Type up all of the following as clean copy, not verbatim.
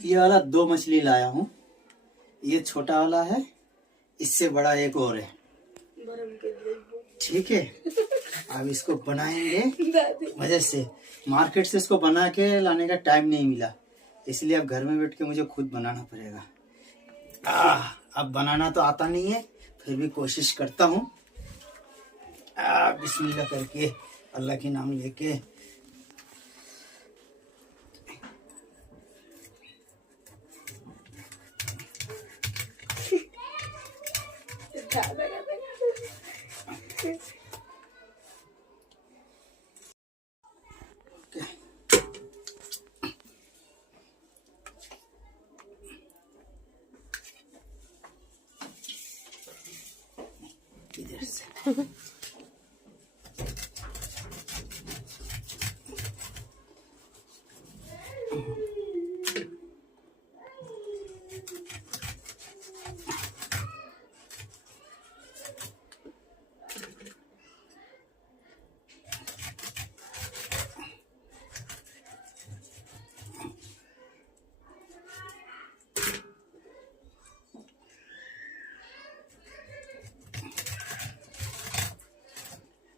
ये वाला 2 मछली लाया हूँ। ये छोटा वाला है, इससे बड़ा एक और है। ठीक है, अब इसको बनाएंगे मजे से। मार्केट से इसको बना के लाने का टाइम नहीं मिला, इसलिए अब घर में बैठ के मुझे खुद बनाना पड़ेगा। अब बनाना तो आता नहीं है, फिर भी कोशिश करता हूँ। बिस्मिल्लाह करके, अल्लाह के नाम लेके। इधर से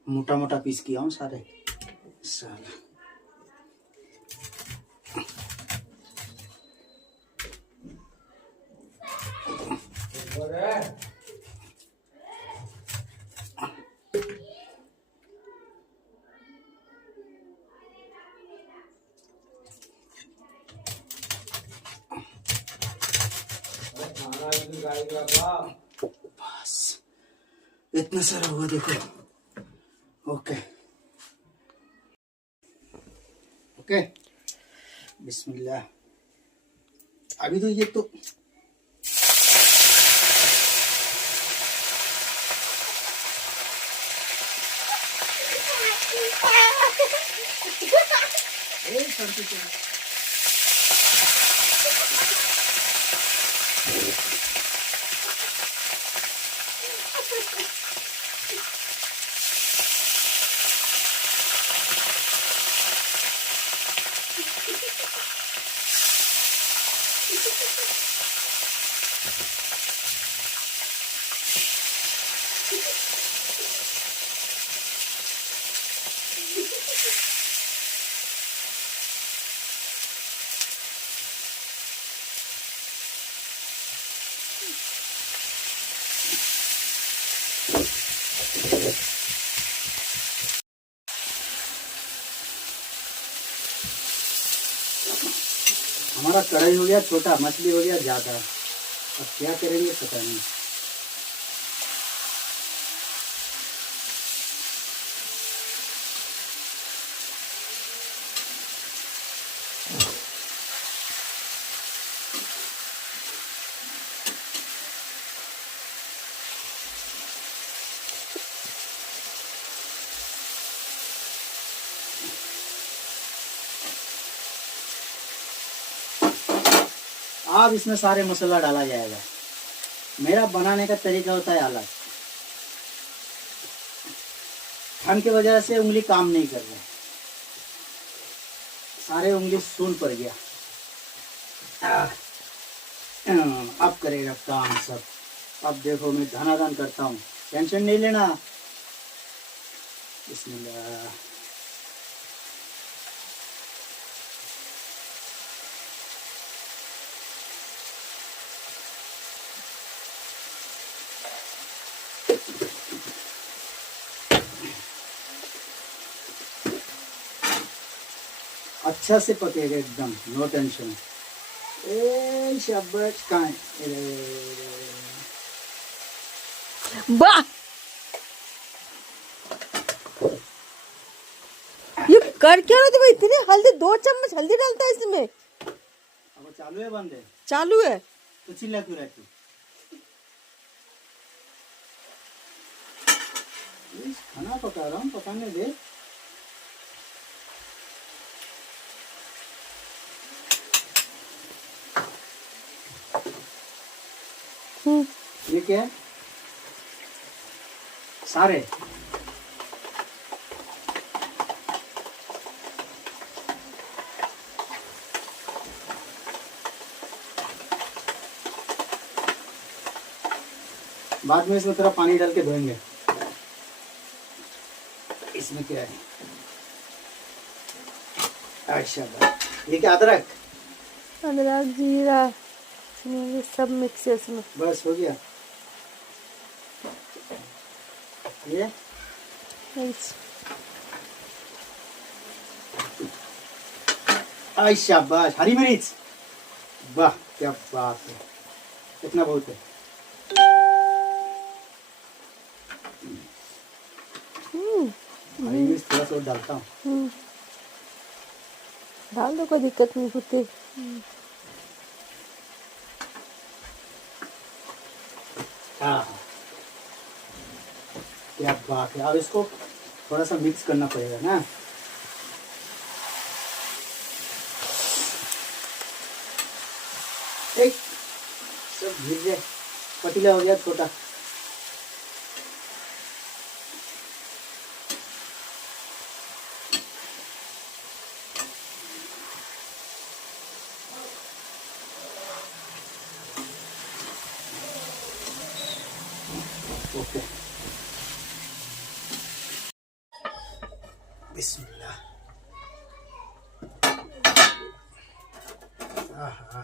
मोटा मोटा पीस किया हूँ सारे सारा। बस इतना सारा हुआ, देखो। ओके ओके, बिस्मिल्लाह। अभी तो ये तो हमारा कढ़ाई हो गया छोटा, मछली हो गया ज्यादा। अब क्या करेंगे पता नहीं। अब इसमें सारे मसाला डाला जाएगा। मेरा बनाने का तरीका होता है अलग। ठंड की वजह से उंगली काम नहीं कर रहा है, सारे उंगली सून पड़ गया। अब करेगा काम सब। अब देखो मैं धनाधन करता हूँ, टेंशन नहीं लेना। बिस्मिल्लाह। अच्छा से पकेगा एकदम, नो टेंशन। ए शाबाश। कहाँ है? वाह, ये कर क्या रहे थे भाई? इतनी हल्दी, 2 चम्मच हल्दी डालता है इसमें। अब चालू है बंद है? चालू है। तो चिल्ला क्यों रहती? खाना पका रहा हूँ, पकाने दे। ये क्या है? सारे बाद में इसमें थोड़ा पानी डाल के धोएंगे। इसमें क्या है? अच्छा, ये क्या अदरक जीरा ये सब मिक्स है इसमें। बस हो गया ये। आई शाबाश, हरी मिर्च, वाह क्या बात है, इतना बहुत है। हरी मिर्च थोड़ा सा डालता हूँ। डाल दो, कोई दिक्कत नहीं होती। हाँ क्या बात है। अब इसको थोड़ा सा मिक्स करना पड़ेगा ना। एक सब गिर जाए, पतीला हो गया छोटा। ओके, बिस्मिल्लाह। आहा,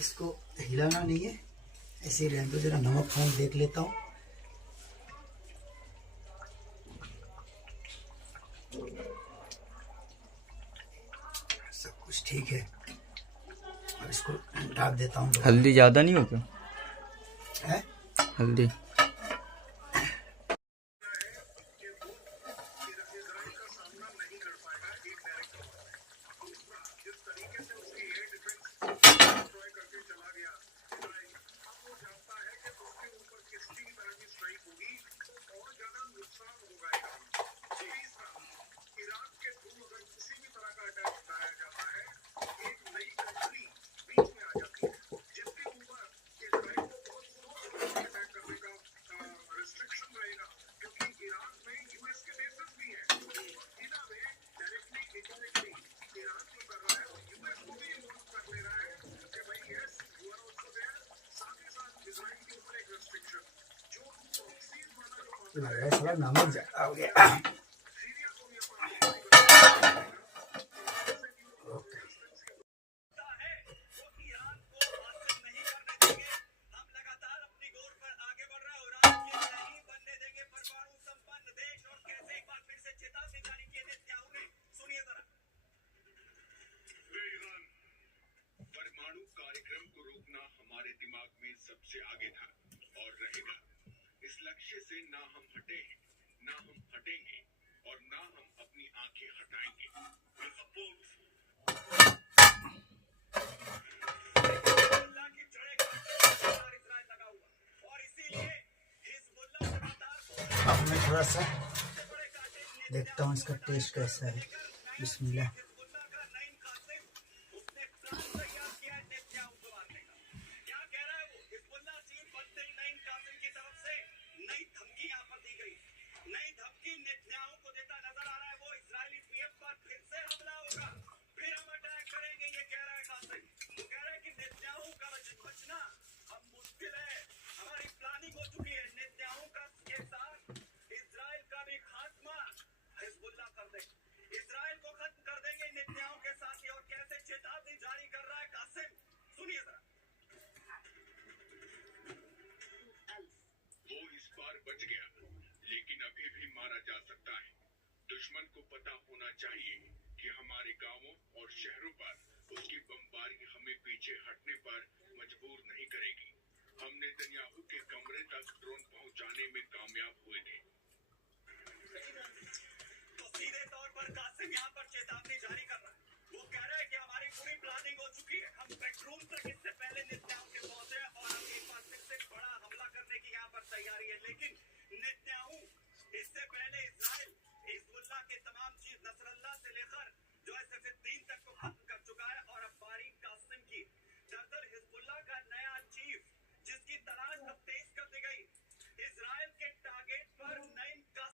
इसको हिलाना नहीं है, ऐसे ही रहने दो। जरा नमक खाऊं देख लेता हूँ। सब कुछ ठीक है, और इसको ढक देता हूँ। हल्दी ज़्यादा नहीं हो क्या? है हल्दी लग रहा है साला नमक ज्यादा हो गया। परमाणु कार्यक्रम को रोकना हमारे दिमाग में सबसे आगे था और रहेगा। इस लक्ष्य से ना हम हटे हैं, ना हम हटेंगे और ना हम अपनी आंखें हटाएंगे। अब मैं थोड़ा सा देखता हूँ इसका टेस्ट कैसा है। बिस्मिल्लाह। बच गया, लेकिन अभी भी मारा जा सकता है। दुश्मन को पता होना चाहिए कि हमारे गांवों और शहरों पर उसकी बमबारी हमें पीछे हटने पर